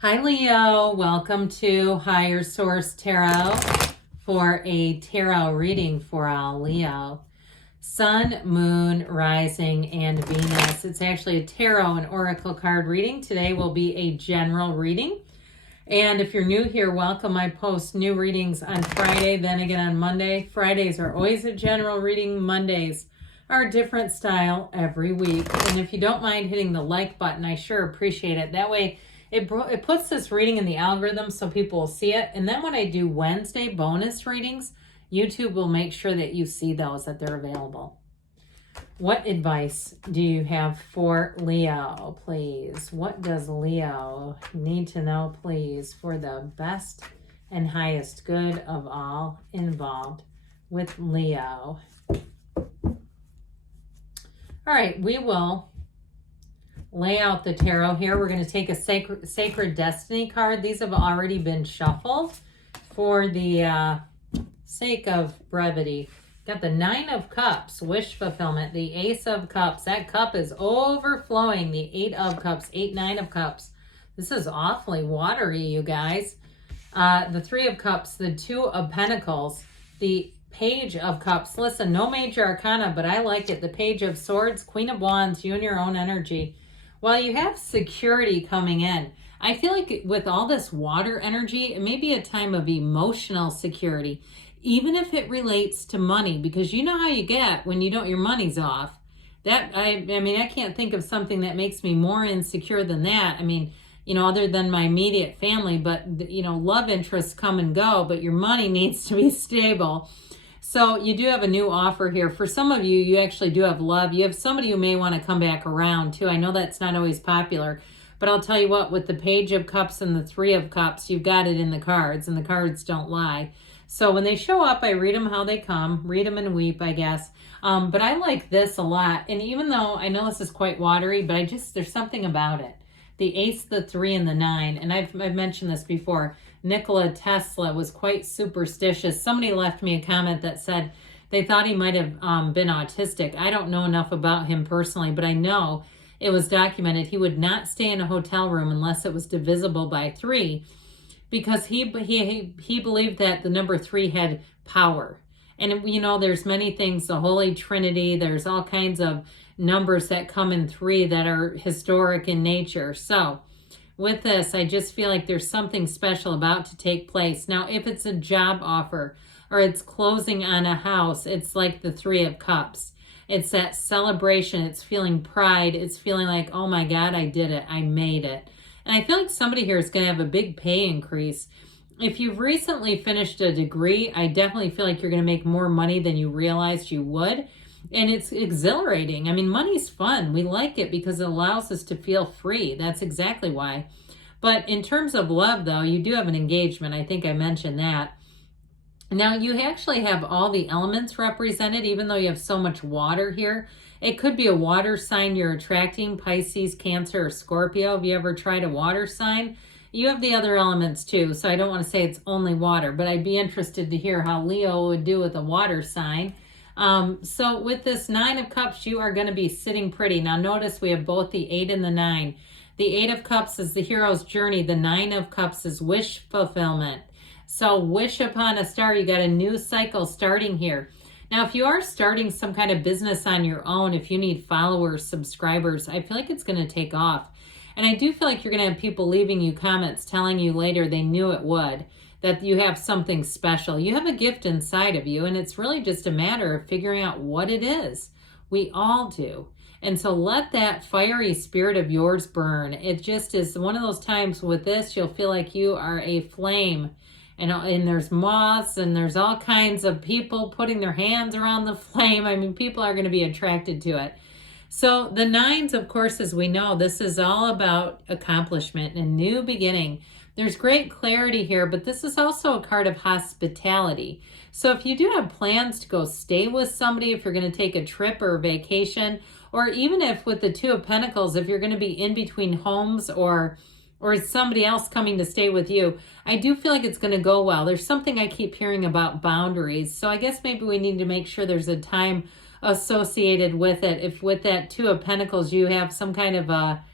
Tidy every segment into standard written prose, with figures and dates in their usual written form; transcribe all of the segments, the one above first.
Hi Leo, welcome to Higher Source Tarot for a tarot reading for all Leo. Sun, Moon, Rising, and Venus. It's actually a tarot and oracle card reading. Today will be a general reading. And if you're new here, welcome. I post new readings on Friday, then again on Monday. Fridays are always a general reading. Mondays are a different style every week. And if you don't mind hitting the like button, I sure appreciate it. That way, it puts this reading in the algorithm so people will see it. And then when I do Wednesday bonus readings, YouTube will make sure that you see those, that they're available. What advice do you have for Leo, please? What does Leo need to know, please, for the best and highest good of all involved with Leo? All right, we will lay out the tarot here. We're going to take a Sacred Destiny card. These have already been shuffled for the sake of brevity. Got the Nine of Cups, wish fulfillment, the Ace of Cups. That cup is overflowing. The Eight of Cups, Nine of Cups. This is awfully watery, you guys. The Three of Cups, the Two of Pentacles, the Page of Cups. Listen, no major arcana, but I like it. The Page of Swords, Queen of Wands, you and your own energy. Well, you have security coming in. I feel like with all this water energy, it may be a time of emotional security, even if it relates to money, because you know how you get when you don't, your money's off. That I mean, I can't think of something that makes me more insecure than that. I mean, you know, other than my immediate family, but you know, love interests come and go, but your money needs to be stable. So you do have a new offer here. For some of you, you actually do have love. You have somebody who may want to come back around too. I know that's not always popular, but I'll tell you what, with the Page of Cups and the Three of Cups, you've got it in the cards, and the cards don't lie. So when they show up, I read them how they come, read them and weep, I guess. But I like this a lot. And even though I know this is quite watery, but there's something about it. The Ace, the Three, and the Nine. And I've mentioned this before. Nikola Tesla was quite superstitious. Somebody left me a comment that said they thought he might have been autistic. I don't know enough about him personally, but I know it was documented. He would not stay in a hotel room unless it was divisible by 3, because he believed that the number 3 had power. And you know, there's many things, the Holy Trinity, there's all kinds of numbers that come in 3 that are historic in nature. So with this, I just feel like there's something special about to take place. Now, if it's a job offer or it's closing on a house, it's like the Three of Cups. It's that celebration. It's feeling pride. It's feeling like, oh my God, I did it. I made it. And I feel like somebody here is going to have a big pay increase. If you've recently finished a degree, I definitely feel like you're going to make more money than you realized you would. And it's exhilarating. I mean, money's fun. We like it because it allows us to feel free. That's exactly why. But in terms of love, though, you do have an engagement. I think I mentioned that. Now, you actually have all the elements represented, even though you have so much water here. It could be a water sign you're attracting, Pisces, Cancer, or Scorpio. Have you ever tried a water sign? You have the other elements too, so I don't want to say it's only water, but I'd be interested to hear how Leo would do with a water sign. So with this Nine of Cups, you are going to be sitting pretty. Now notice we have both the 8 and the 9. The 8 of Cups is the hero's journey. The 9 of Cups is wish fulfillment. So wish upon a star. You got a new cycle starting here. Now, if you are starting some kind of business on your own, if you need followers, subscribers, I feel like it's going to take off. And I do feel like you're going to have people leaving you comments telling you later they knew it would, that you have something special. You have a gift inside of you, and it's really just a matter of figuring out what it is. We all do. And so let that fiery spirit of yours burn. It just is one of those times with this, you'll feel like you are a flame. And there's moths and there's all kinds of people putting their hands around the flame. I mean, people are going to be attracted to it. So the 9s, of course, as we know, this is all about accomplishment and new beginning. There's great clarity here, but this is also a card of hospitality. So if you do have plans to go stay with somebody, if you're going to take a trip or a vacation, or even if with the Two of Pentacles, if you're going to be in between homes or somebody else coming to stay with you, I do feel like it's going to go well. There's something I keep hearing about boundaries. So I guess maybe we need to make sure there's a time associated with it. If with that Two of Pentacles, you have some kind of a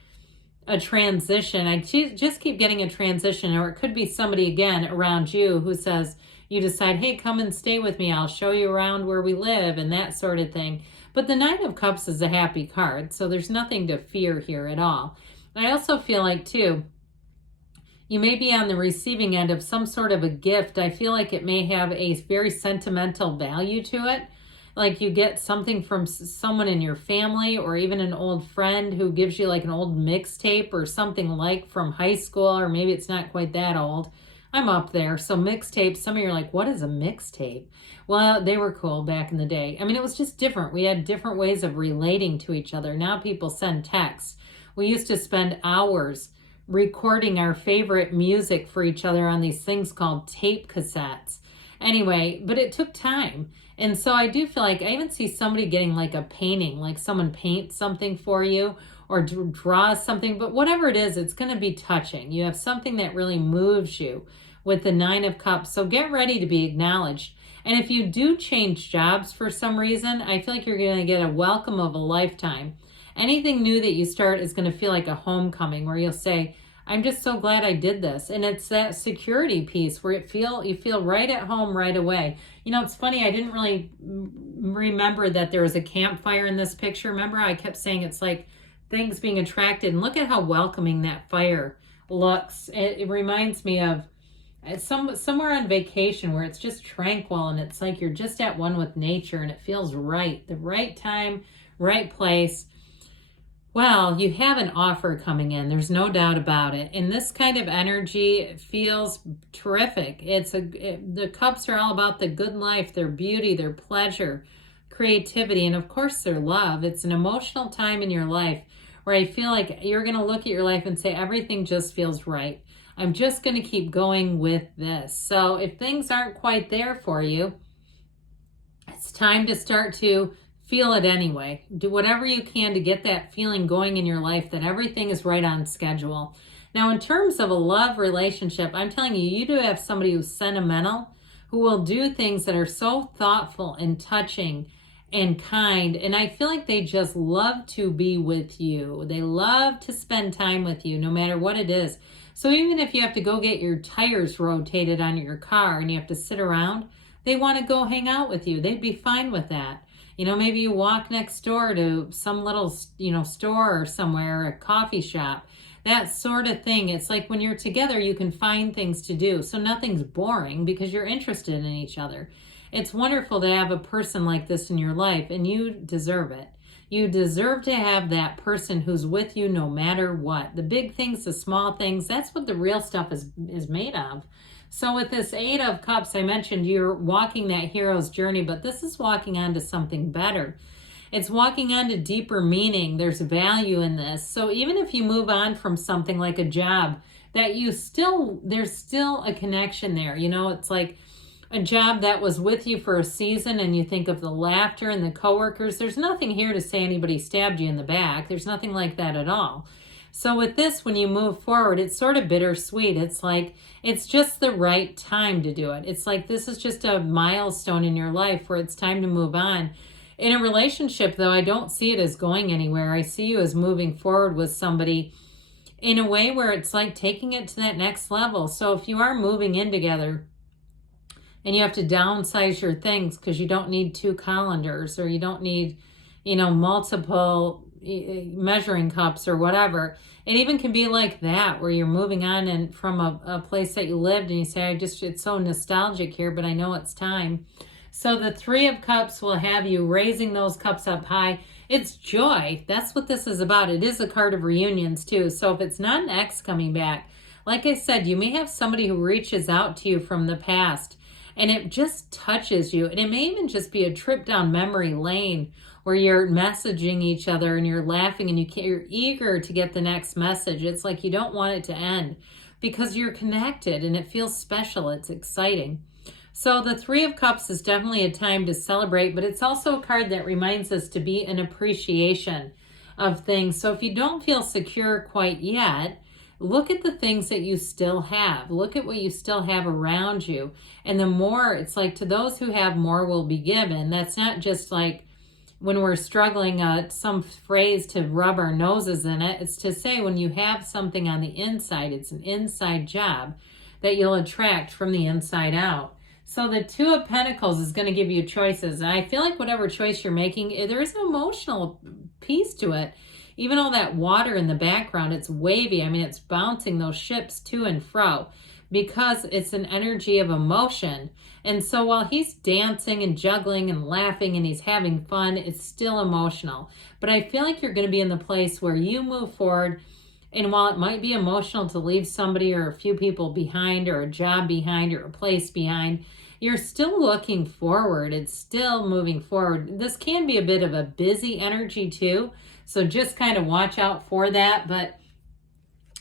a transition. I just keep getting a transition, or it could be somebody again around you who says, you decide, hey, come and stay with me. I'll show you around where we live and that sort of thing. But the Nine of Cups is a happy card, so there's nothing to fear here at all. I also feel like, too, you may be on the receiving end of some sort of a gift. I feel like it may have a very sentimental value to it. Like you get something from someone in your family or even an old friend who gives you like an old mixtape or something like from high school, or maybe it's not quite that old. I'm up there. So mixtapes, some of you are like, what is a mixtape? Well, they were cool back in the day. I mean, it was just different. We had different ways of relating to each other. Now people send texts. We used to spend hours recording our favorite music for each other on these things called tape cassettes. Anyway, but it took time. And so I do feel like I even see somebody getting like a painting, like someone paints something for you or draws something, but whatever it is, it's going to be touching. You have something that really moves you with the Nine of Cups. So get ready to be acknowledged. And if you do change jobs for some reason, I feel like you're going to get a welcome of a lifetime. Anything new that you start is going to feel like a homecoming where you'll say, I'm just so glad I did this. And it's that security piece where you feel right at home right away. You know, it's funny, I didn't really remember that there was a campfire in this picture. Remember, I kept saying it's like things being attracted. And look at how welcoming that fire looks. It reminds me of somewhere on vacation where it's just tranquil and it's like you're just at one with nature and it feels right. The right time, right place. Well, you have an offer coming in. There's no doubt about it. And this kind of energy feels terrific. The cups are all about the good life, their beauty, their pleasure, creativity, and of course their love. It's an emotional time in your life where I feel like you're going to look at your life and say, everything just feels right. I'm just going to keep going with this. So if things aren't quite there for you, it's time to start to feel it anyway. Do whatever you can to get that feeling going in your life that everything is right on schedule. Now, in terms of a love relationship, I'm telling you, you do have somebody who's sentimental, who will do things that are so thoughtful and touching and kind. And I feel like they just love to be with you. They love to spend time with you, no matter what it is. So even if you have to go get your tires rotated on your car and you have to sit around, they want to go hang out with you. They'd be fine with that. You know, maybe you walk next door to some little, store or somewhere, or a coffee shop, that sort of thing. It's like when you're together, you can find things to do. So nothing's boring because you're interested in each other. It's wonderful to have a person like this in your life, and you deserve it. You deserve to have that person who's with you no matter what. The big things, the small things, that's what the real stuff is made of. So with this Eight of Cups, I mentioned you're walking that hero's journey, but this is walking on to something better. It's walking on to deeper meaning. There's value in this. So even if you move on from something like a job, there's still a connection there. You know, it's like a job that was with you for a season and you think of the laughter and the coworkers. There's nothing here to say anybody stabbed you in the back. There's nothing like that at all. So with this, when you move forward, it's sort of bittersweet. It's like, it's just the right time to do it. It's like, this is just a milestone in your life where it's time to move on. In a relationship, though, I don't see it as going anywhere. I see you as moving forward with somebody in a way where it's like taking it to that next level. So if you are moving in together and you have to downsize your things because you don't need 2 colanders or you don't need, multiple measuring cups or whatever. It even can be like that where you're moving on and from a place that you lived and you say, it's so nostalgic here, but I know it's time. So the Three of Cups will have you raising those cups up high. It's joy. That's what this is about. It is a card of reunions too. So if it's not an ex coming back, like I said, you may have somebody who reaches out to you from the past and it just touches you. And it may even just be a trip down memory lane where you're messaging each other and you're laughing and you're eager to get the next message. It's like you don't want it to end because you're connected and it feels special. It's exciting. So the Three of Cups is definitely a time to celebrate, but it's also a card that reminds us to be an appreciation of things. So if you don't feel secure quite yet, look at the things that you still have. Look at what you still have around you. And the more, it's like to those who have more will be given. That's not just like when we're struggling, some phrase to rub our noses in it, it's to say when you have something on the inside, it's an inside job that you'll attract from the inside out. So the Two of Pentacles is going to give you choices. And I feel like whatever choice you're making, there is an emotional piece to it. Even all that water in the background, it's wavy. I mean, it's bouncing those ships to and fro because it's an energy of emotion. And so while he's dancing and juggling and laughing and he's having fun, it's still emotional. But I feel like you're going to be in the place where you move forward. And while it might be emotional to leave somebody or a few people behind or a job behind or a place behind, you're still looking forward. It's still moving forward. This can be a bit of a busy energy too. So just kind of watch out for that. But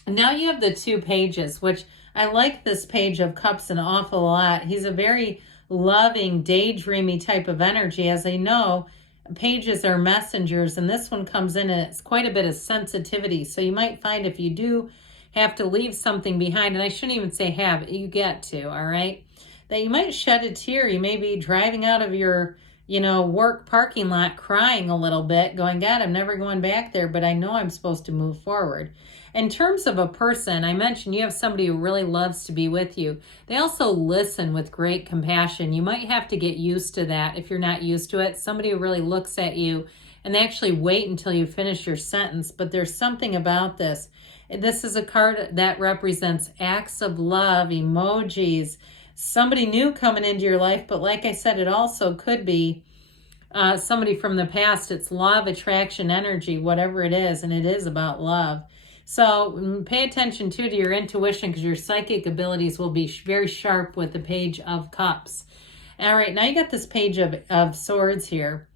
now you have the 2 pages, which I like this Page of Cups an awful lot. He's a very loving, daydreamy type of energy. As I know, pages are messengers, and this one comes in and it's quite a bit of sensitivity. So you might find if you do have to leave something behind, and I shouldn't even say have, you get to, all right, that you might shed a tear. You may be driving out of your, work parking lot crying a little bit, going, God, I'm never going back there, but I know I'm supposed to move forward. In terms of a person, I mentioned you have somebody who really loves to be with you. They also listen with great compassion. You might have to get used to that if you're not used to it. Somebody who really looks at you and they actually wait until you finish your sentence. But there's something about this. This is a card that represents acts of love, emojis, somebody new coming into your life. But like I said, it also could be somebody from the past. It's law of attraction energy, whatever it is, and it is about love. So pay attention too to your intuition, because your psychic abilities will be very sharp with the Page of Cups. All right, now you got this Page of Swords here.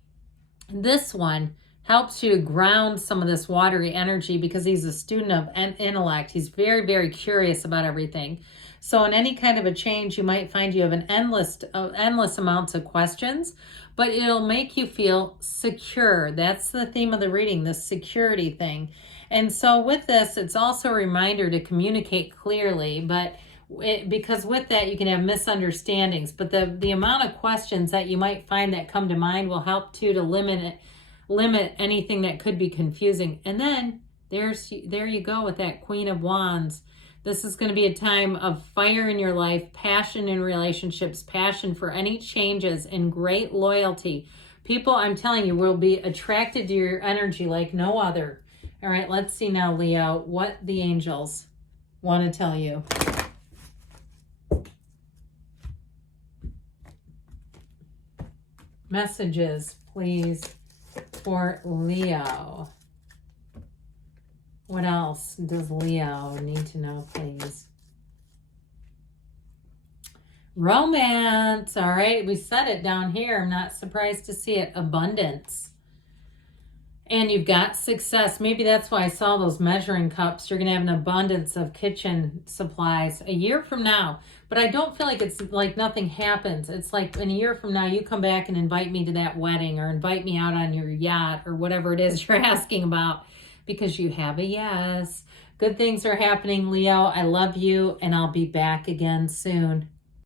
This one helps you to ground some of this watery energy because he's a student of intellect. He's very, very curious about everything. So in any kind of a change, you might find you have an endless amounts of questions, but it'll make you feel secure. That's the theme of the reading, this security thing. And so with this, it's also a reminder to communicate clearly, because with that, you can have misunderstandings. But the amount of questions that you might find that come to mind will help too to limit anything that could be confusing. And then there you go with that Queen of Wands. This is going to be a time of fire in your life, passion in relationships, passion for any changes, and great loyalty. People, I'm telling you, will be attracted to your energy like no other. All right, let's see now, Leo, what the angels want to tell you. Messages, please, for Leo. What else does Leo need to know, please? Romance. All right, we said it down here. I'm not surprised to see it. Abundance. And you've got success. Maybe that's why I saw those measuring cups. You're going to have an abundance of kitchen supplies a year from now. But I don't feel like it's like nothing happens. It's like in a year from now, you come back and invite me to that wedding or invite me out on your yacht or whatever it is you're asking about, because you have a yes. Good things are happening, Leo. I love you, and I'll be back again soon.